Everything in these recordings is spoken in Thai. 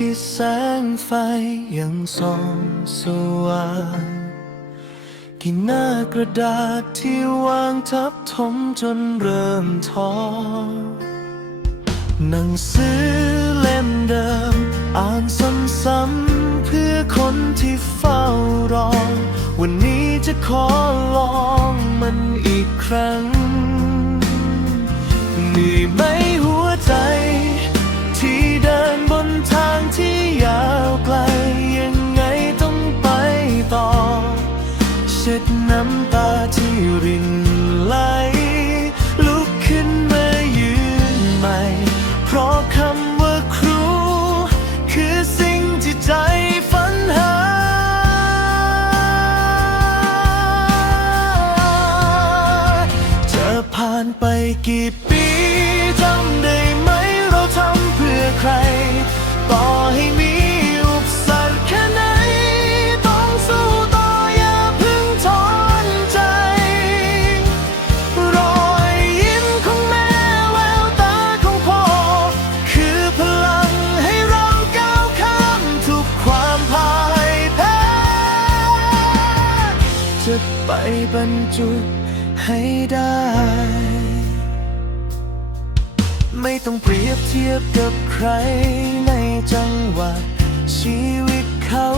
ที่แสงไฟยังส่องสว่างกี่หน้ากระดาษที่วางทับถมจนเริ่มท้อหนังสือเล่มเดิม อ่านซ้ำๆเพื่อคนที่เฝ้ารอ วันนี้จะขอลองมันอีกครั้งเหนื่ไหม ช็ดน้ำตาที่รินไหล ลุกขึ้นมายืนใหม่ เพราะคำว่าครู คือสิ่งที่ใจฝันหา จะผ่านไปกี่ปีจำได้ไหมเราทำเพื่อใครต่อ ไปบรรจุให้ได้ ไม่ต้องเปรียบเทียบกับใครในจังหวะชีวิตเขา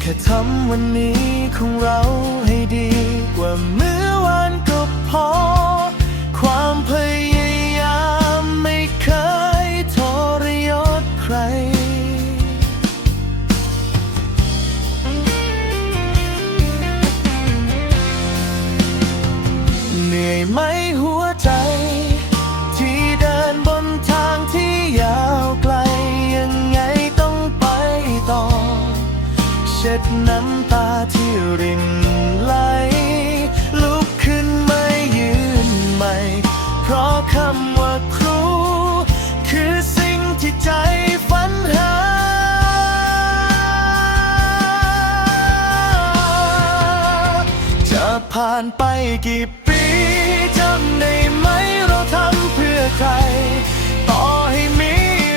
แค่ทำวันนี้ของเราให้ดีกว่าเมื่อ ไหมหัวใจ ที่เดินบนทางที่ยาวไกล ยังไงต้องไปต่อ เช็ดน้ำตาที่รินไหล ลุกขึ้นไมายืนใหม่ เพราะคำว่าครู คือสิ่งที่ใจฝันหาจะผ่านไปกี่ปี จำได้ไหมเราทำเพื่อใคร ต่อให้มี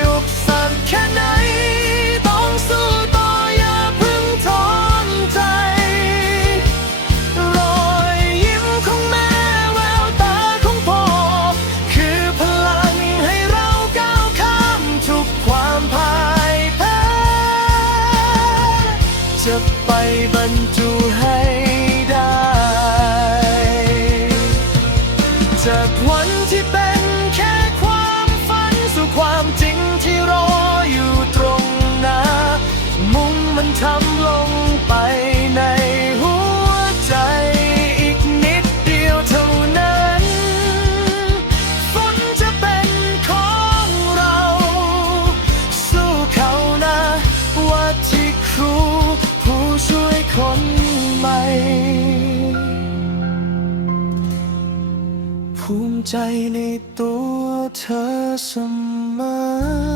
อุปสรรคแค่ไหน ต้องสู้ต่ออย่าเพึ่งถอนใจ รอยยิ้มของแม่แววตาของพ่อ คือพลังให้เราก้าวข้ามทุกความพ่ายแพ้ จะไปบรรจุให้ ไหม ภูมิใจในตัวเธอเสมอ